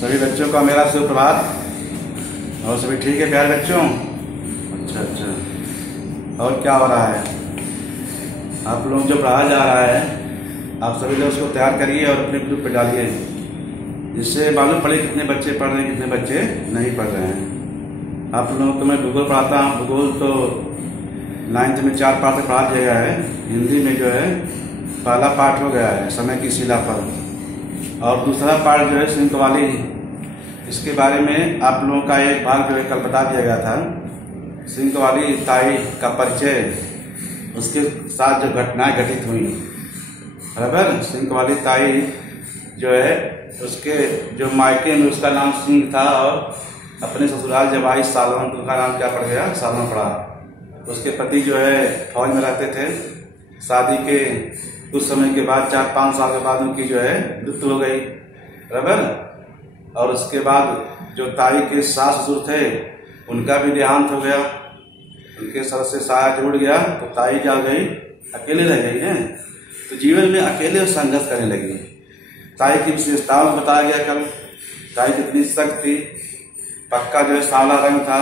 सभी बच्चों का मेरा सुप्रभात। और सभी ठीक है प्यारे बच्चों? अच्छा। और क्या हो रहा है? आप लोग जो पढ़ाया जा रहा है आप सभी लोग उसको तैयार करिए और अपने ग्रुप पे डालिए, जिससे मालूम पड़े कितने बच्चे पढ़ रहे हैं कितने बच्चे नहीं पढ़ रहे हैं। आप लोगों को मैं भूगोल पढ़ाता हूँ। भूगोल तो 9th में 4 पाठ से पढ़ा दिया गया है। हिंदी में जो है पहला पाठ हो गया है समय की शिला पर, और दूसरा पाठ जो है सिंकवाली, इसके बारे में आप लोगों का एक भाग जो है कल बता दिया गया था। सिंकवाली ताई का परिचय, उसके साथ जो घटनाएं घटित हुई, बराबर। सिंकवाली ताई जो है उसके जो मायके में उसका नाम सिंह था, और अपने ससुराल जब आई सालवन, तो उसका नाम क्या पड़ गया? सालवन पड़ा। उसके पति जो है फौज में रहते थे। शादी के कुछ समय के बाद 4-5 साल के बाद उनकी जो है मृत्यु हो गई, बराबर। और उसके बाद जो ताई के सास ससुर थे उनका भी देहांत हो गया, उनके सर से साया टूट गया, तो ताई क्या हो गई? अकेले रह गई है। तो जीवन में अकेले संघर्ष करने लगी। ताई की विशेषताओं में बताया गया कल। ताई कितनी सख्त थी, पक्का जो है सावला रंग था,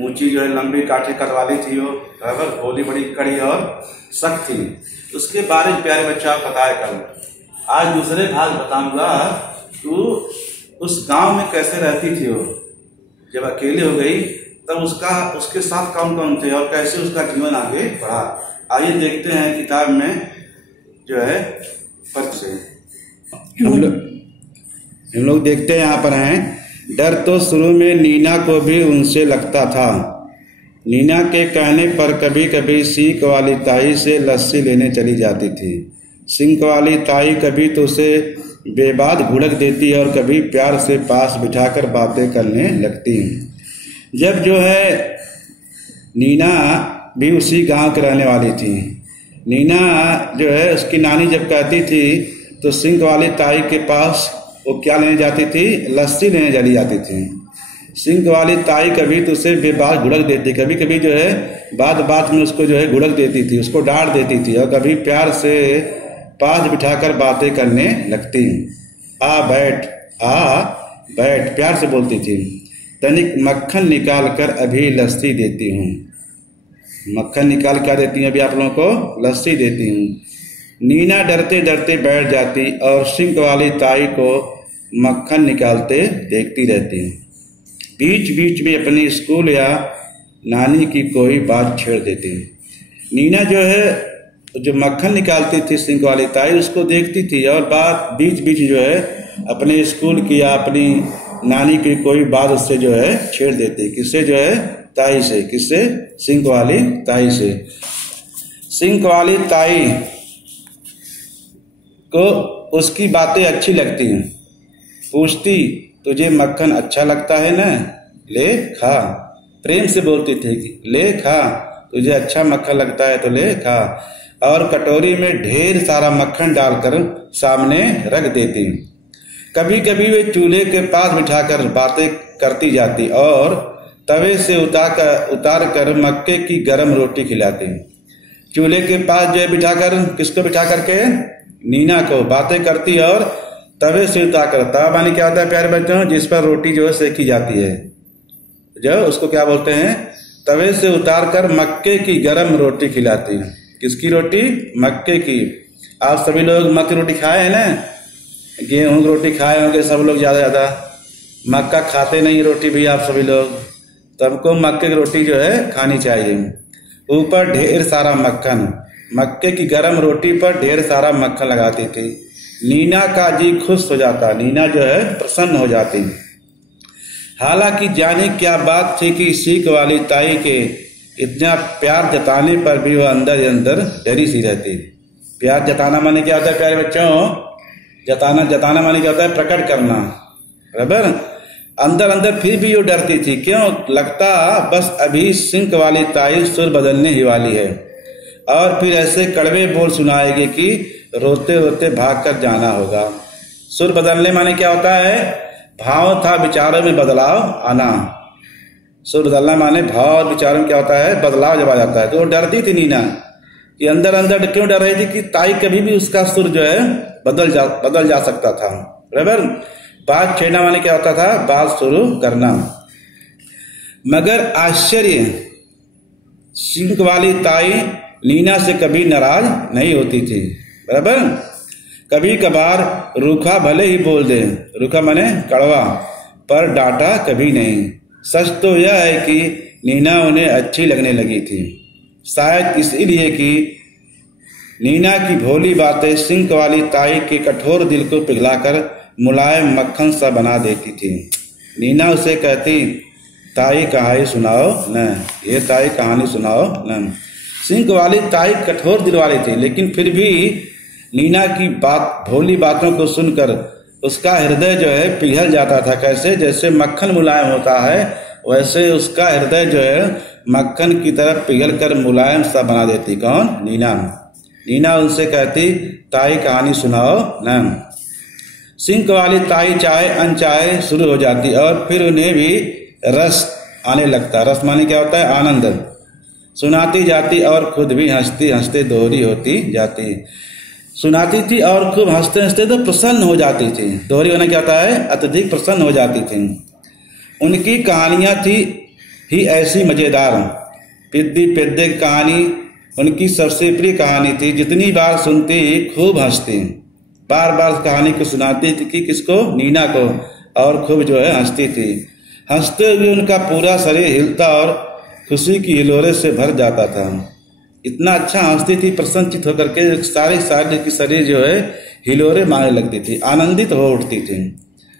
ऊंची जो है लंबी काठी कटवाली थी वो, बराबर। बोली बड़ी कड़ी और सख्त थी। उसके बारे में प्यारे बच्चा बताया कल। आज दूसरे भाग बताऊंगा तू उस गांव में कैसे रहती थी वो, जब अकेले हो गई तब उसके साथ कौन कौन थे और कैसे उसका जीवन आगे बढ़ा। आइए देखते हैं किताब में जो है परिचय। हम लोग देखते हैं यहाँ पर हैं। डर तो शुरू में नीना को भी उनसे लगता था। नीना के कहने पर कभी कभी सिंक वाली ताई से लस्सी लेने चली जाती थी। सिंक वाली ताई कभी तो उसे बेबाद घुड़क देती और कभी प्यार से पास बिठाकर बातें करने लगती। जब जो है नीना भी उसी गांव के रहने वाली थी। नीना जो है उसकी नानी जब कहती थी तो सिंक वाली ताई के पास वो क्या लेने जाती थी? लस्सी लेने चली जाती थी। सिंक वाली ताई कभी तो उसे बेबाद घुड़क देती, कभी कभी जो है बात में उसको जो है घुड़क देती थी, उसको डांट देती थी, और कभी प्यार से पास बिठाकर बातें करने लगती। आ बैठ प्यार से बोलती थी। तनिक मक्खन निकाल कर अभी लस्सी देती हूँ। मक्खन निकाल क्या देती हूँ? अभी आप लोगों को लस्सी देती हूँ। नीना डरते डरते बैठ जाती और सिंक वाली ताई को मक्खन निकालते देखती रहती। बीच बीच में अपने स्कूल या नानी की कोई बात छेड़ देती। नीना जो है जो मक्खन निकालती थी सिंक वाली ताई, उसको देखती थी और बात बीच बीच जो है अपने स्कूल की या अपनी नानी की कोई बात उससे जो है छेड़ देती। किससे? जो है ताई से। किससे? सिंक वाली ताई से। सिंक वाली ताई को उसकी बातें अच्छी लगती हैं। पूछती, तुझे मक्खन अच्छा लगता है ना? ले खा। प्रेम से बोलती थी कि ले खा, तुझे अच्छा मक्खन लगता है तो ले खा। और कटोरी में ढेर सारा मक्खन डालकर सामने रख देती। कभी कभी वे चूल्हे के पास बिठाकर बातें करती जाती और तवे से उतार कर मक्के की गर्म रोटी खिलाती। चूल्हे के पास जो है बिठाकर, किसको बिठा करके? नीना को। बातें करती और तवे से उतार। तवा माने क्या होता है प्यारे बच्चों? जिस पर रोटी जो है सेकी जाती है, जो उसको क्या बोलते हैं? तवे से उतार कर मक्के की गर्म रोटी खिलाती। किसकी रोटी? मक्के की। आप सभी लोग मक्के की रोटी खाए हैं ना? गेहूं की रोटी खाए होंगे सब लोग ज्यादा। मक्का खाते नहीं रोटी भी आप सभी लोग। सबको मक्के की रोटी जो है खानी चाहिए। ऊपर ढेर सारा मक्खन, मक्के की गर्म रोटी पर ढेर सारा मक्खन लगाती थी। नीना का जी खुश हो जाता, नीना जो है प्रसन्न हो जाती। हालांकि जाने क्या बात थी कि सिंक वाली ताई के इतना प्यार जताने पर भी वह अंदर ही अंदर डरी सी रहती। प्यार जताना माने क्या होता है प्यारे बच्चों? जताना माने क्या होता है? प्रकट करना, बराबर। अंदर अंदर फिर भी वो डरती थी। क्यों? लगता बस अभी सिंक वाली ताई सुर बदलने ही वाली है और फिर ऐसे कड़वे बोल सुनाएगी कि रोते रोते भाग कर जाना होगा। सुर बदलने माने क्या होता है? भाव था विचारों में बदलाव आना। सुर बदलना माने भाव और विचारों में क्या होता है? बदलाव जब आ जाता है। तो वो डरती थी नीना कि अंदर अंदर क्यों डर रही थी कि ताई कभी भी उसका सुर जो है बदल जा सकता था, बराबर। बात छेड़ना माने क्या होता था? बात शुरू करना। मगर आश्चर्य, सिंक वाली ताई नीना से कभी नाराज नहीं होती थी। बराबर, कभी कभार रूखा भले ही बोल दे, रूखा माने कड़वा, पर डांटा कभी नहीं। सच तो यह है कि नीना उन्हें अच्छी लगने लगी थी, शायद इसलिए कि नीना की भोली बातें सिंक वाली ताई के कठोर दिल को पिघलाकर मुलायम मक्खन सा बना देती थी। नीना उसे कहती, ताई कहानी सुनाओ न, ये ताई कहानी सुनाओ न। सिंक वाली ताई कठोर दिल वाली थी, लेकिन फिर भी नीना की बात भोली बातों को सुनकर उसका हृदय जो है पिघल जाता था। कैसे? जैसे मक्खन मुलायम होता है, वैसे उसका हृदय जो है मक्खन की तरफ पिघल कर मुलायम सा बना देती। कौन? नीना। नीना उनसे कहती, ताई कहानी सुनाओ न। सिंक वाली ताई चाहे अनचाहे शुरू हो जाती और फिर उन्हें भी रस आने लगता। रस माने क्या होता है? आनंद। सुनाती जाती और खुद भी हंसती हंसते दोहरी होती जाती। सुनाती थी और खूब हंसते हंसते तो प्रसन्न हो जाती थी। दोहरी होना क्या होता है? अत्यधिक प्रसन्न हो जाती थी। उनकी कहानियां थी ही ऐसी मजेदार। पिद्दी पेद्दे की कहानी उनकी सबसे प्रिय कहानी थी। जितनी बार सुनती खूब हंसती। बार बार कहानी को सुनाती थी कि किसको? नीना को, और खूब जो है हंसती थी। हंसते हुए उनका पूरा शरीर हिलता और खुशी की हिलोरे से भर जाता था। इतना अच्छा हंसती थी प्रसन्नचित होकर के सारे शरीर की शरीर जो है हिलोरे मारने लगती थी, आनंदित हो उठती थी।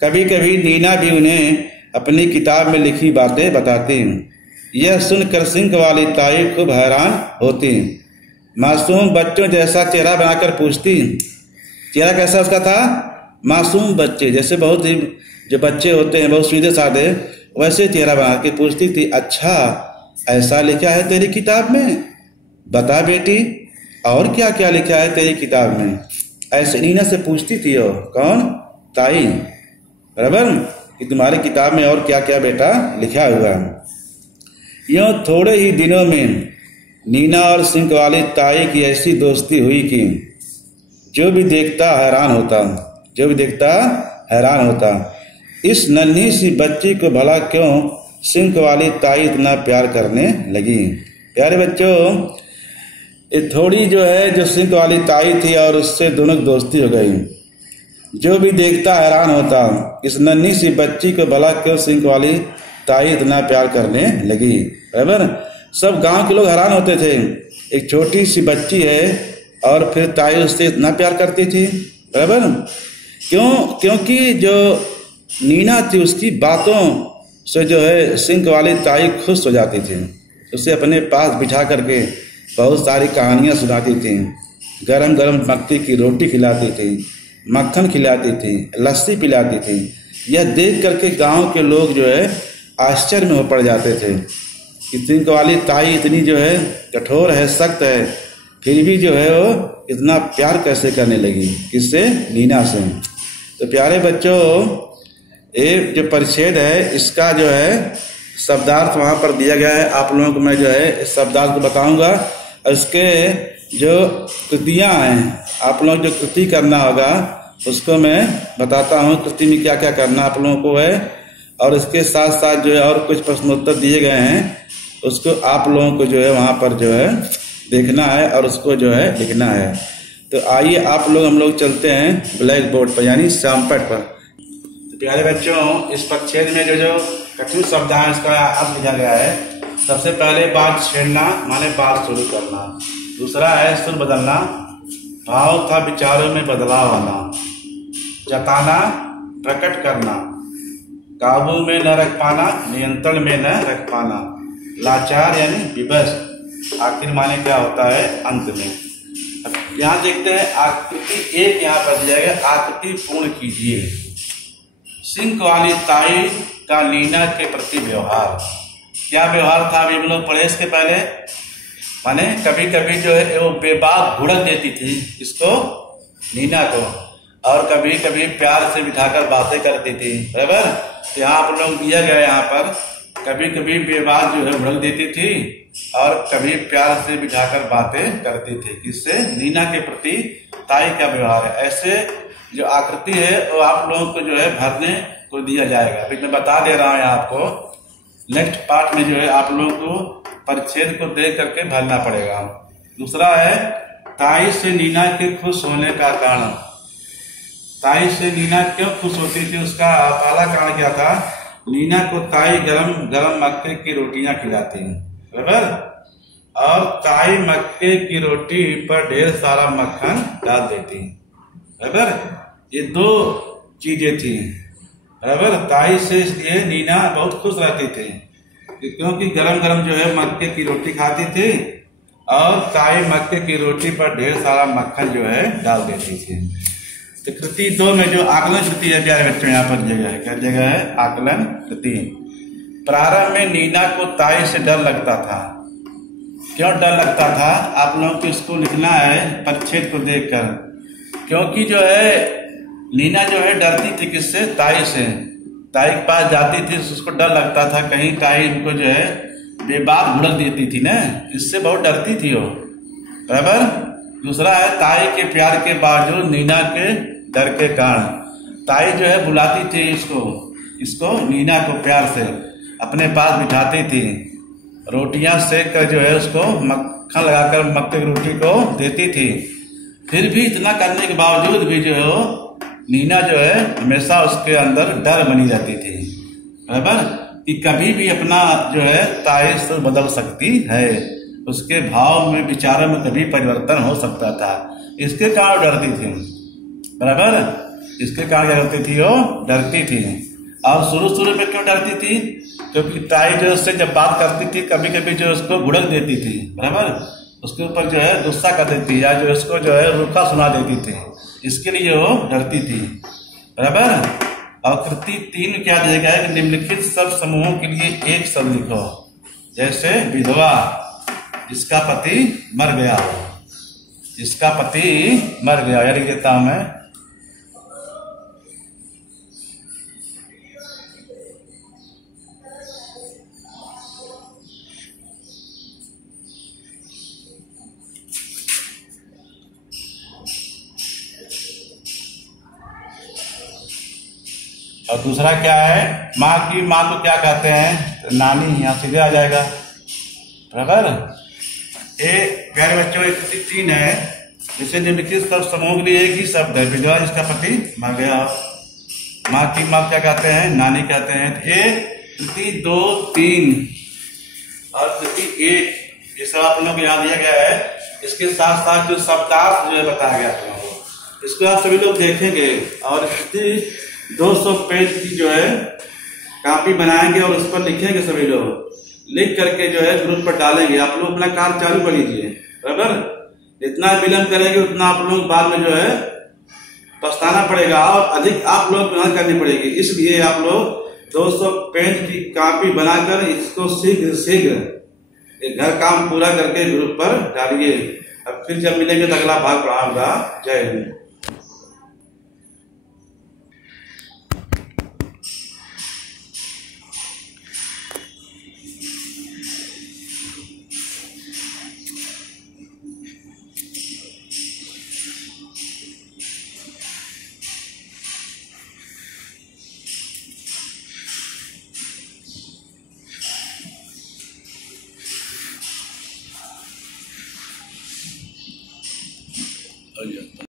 कभी कभी नीना भी उन्हें अपनी किताब में लिखी बातें बताती। यह सुनकर सिंक वाली ताई खूब हैरान होती। मासूम बच्चों जैसा चेहरा बनाकर पूछती। चेहरा कैसा उसका था? मासूम बच्चे जैसे, बहुत ही जो बच्चे होते हैं बहुत सीधे साधे, वैसे चेहरा बना के पूछती थी, अच्छा ऐसा लिखा है तेरी किताब में? बता बेटी, और क्या क्या लिखा है तेरी किताब में? ऐसे नीना से पूछती थी। वो कौन? ताई। बराबर, कि तुम्हारी किताब में और क्या क्या बेटा लिखा हुआ है। यूं थोड़े ही दिनों में नीना और सिंक वाली ताई की ऐसी दोस्ती हुई कि जो भी देखता हैरान होता, जो भी देखता हैरान होता। इस नन्ही सी बच्ची को भला क्यों सिंक वाली ताई इतना प्यार करने लगी? प्यारे बच्चों, ये थोड़ी जो है जो सिंक वाली ताई थी और उससे दोनों की दोस्ती हो गई। जो भी देखता हैरान होता, इस नन्ही सी बच्ची को भला क्यों सिंक वाली ताई इतना प्यार करने लगी। बराबर, सब गांव के लोग हैरान होते थे, एक छोटी सी बच्ची है और फिर ताई उससे इतना प्यार करती थी। बराबर, क्यों? क्योंकि जो नीना थी उसकी बातों से जो है सिंक वाली ताई खुश हो जाती थी। उसे अपने पास बिठा करके बहुत सारी कहानियां सुनाती थी। गरम गरम मक्की की रोटी खिलाती थी, मक्खन खिलाती थी, लस्सी पिलाती थी। यह देख करके गांव के लोग जो है आश्चर्य में हो पड़ जाते थे कि सिंक वाली ताई इतनी जो है कठोर है, सख्त है, फिर भी जो है वो इतना प्यार कैसे करने लगी? किससे? नीना से। तो प्यारे बच्चों, ये जो परिच्छेद है इसका जो है शब्दार्थ वहाँ पर दिया गया है। आप लोगों को मैं जो है इस शब्दार्थ को बताऊंगा और इसके जो कृतियाँ हैं, आप लोग जो कृति करना होगा उसको मैं बताता हूँ। कृति में क्या क्या करना आप लोगों को है, और इसके साथ साथ जो है और कुछ प्रश्नोत्तर दिए गए हैं, उसको आप लोगों को जो है वहाँ पर जो है देखना है और उसको जो है लिखना है। तो आइए आप लोग, हम लोग चलते हैं ब्लैक बोर्ड पर, यानी श्यामपट पर। तो प्यारे बच्चों, इस परिच्छेद में जो जो कठिन शब्द है इसका अर्थ लिखा गया है। सबसे पहले बात छेड़ना माने बात शुरू करना। दूसरा है सुर बदलना, भाव तथा विचारों में बदलाव आना। जताना, प्रकट करना। काबू में न रख पाना, नियंत्रण में न रख पाना। लाचार यानी विवश। आखिर माने क्या होता है? अंत में। यहाँ देखते हैं आकृति एक यहाँ पर दिया गया, आकृति पूर्ण कीजिए। सिंक वाली ताई का नीना के प्रति व्यवहार। क्या व्यवहार था अभी हम लोग पढ़े इसके पहले? माने कभी कभी जो है वो बेबाक घुड़क देती थी इसको, नीना को, और कभी कभी प्यार से बिठाकर बातें करती थी। बराबर, तो यहाँ आप लोग दिया गया यहाँ पर कभी कभी बेबाक जो है घुड़क देती थी और कभी प्यार से बिठाकर बातें करती थी। किससे? नीना के प्रति ताई का व्यवहार है। ऐसे जो आकृति है वो आप लोगों को जो है भरने को दिया जाएगा। अभी मैं बता दे रहा हूँ आपको, नेक्स्ट पार्ट में जो है आप लोगों को परिच्छेद को देख करके भरना पड़ेगा। दूसरा है ताई से नीना के खुश होने का कारण। ताई से नीना क्यों खुश होती थी, उसका पहला कारण क्या था? नीना को ताई गरम गरम मक्के की रोटियां खिलाती, बराबर, और ताई मक्के की रोटी पर ढेर सारा मक्खन डाल देती, बराबर। ये दो चीजें थी, बराबर। ताई से इसलिए नीना बहुत खुश रहती थी क्योंकि गरम गरम जो है मक्के की रोटी खाती थी और ताई मक्के की रोटी पर ढेर सारा मक्खन जो है डाल देती थी। तो कृति 2 में जो आकलन कृति है प्यारे बच्चों, यहाँ पर जगह है, क्या जगह है? आकलन कृति। प्रारंभ में नीना को ताई से डर लगता था। क्यों डर लगता था? आप लोगों को इसको लिखना है परिच्छेद को देखकर। क्योंकि जो है नीना जो है डरती थी किससे? ताई से। ताई के पास जाती थी, उसको डर लगता था कहीं ताई उनको जो है बेबाक भुड़क देती थी ना, इससे बहुत डरती थी वो, बराबर। दूसरा है ताई के प्यार के बावजूद नीना के डर के कारण ताई जो है बुलाती थी इसको नीना को प्यार से अपने पास बिठाती थी, रोटियां सेक कर जो है उसको मक्खन लगाकर मक्के की रोटी को देती थी। फिर भी इतना करने के बावजूद भी जो है नीना जो है हमेशा उसके अंदर डर बनी रहती थी, बराबर, कि कभी भी अपना जो है ताई से बदल सकती है, उसके भाव में विचारों में कभी परिवर्तन हो सकता था। इसके कारण डरती थी, बराबर। इसके कारण क्या करती थी? वो डरती थी। और शुरू में क्यों डरती थी? क्योंकि ताई जो उससे जब बात करती थी कभी कभी जो उसको भुड़क देती थी, बराबर, उसके ऊपर जो है गुस्सा कर देती या जो उसको जो है रूखा सुना देती थी, इसके लिए वो डरती थी, बराबर। और कृति 3 क्या दिया गया है कि निम्नलिखित सब समूहों के लिए एक शब्द लिखो, जैसे विधवा, जिसका पति मर गया हो, जिसका पति मर गया, यार देता हूं मैं। और दूसरा क्या है? माँ की, माँ को क्या कहते हैं? तो नानी, यहाँ सीधे आ जाएगा, बराबर। प्यारे बच्चों, एक 3 है, जिसे निम्नलिखित सब समूह के लिए एक ही शब्द है, विधवा जिसका पति मर गया। माँ की माँ क्या कहते हैं? नानी कहते हैं। कृति 2, 3 और कृति 1 ये सब आप लोगों को यहाँ दिया गया है। इसके साथ साथ जो शब्दार्थ जो है बताया गया आप लोगों को, इसको आप सभी लोग देखेंगे और कृति 200 पेज की जो है कॉपी बनाएंगे और उस पर लिखेंगे सभी लोग, लिख करके जो है ग्रुप पर डालेंगे। आप लोग अपना काम चालू कर लीजिए, बराबर। जितना विलंब करेंगे उतना आप लोग बाद में जो है पछताना पड़ेगा और अधिक आप लोग मेहनत करनी पड़ेगी। इसलिए आप लोग 200 पेज की कॉपी बनाकर इसको शीघ्र घर काम पूरा करके ग्रुप पर डालिए। अब फिर जब मिलेंगे तो अगला भाग पढ़ाऊंगा। जय हिंद।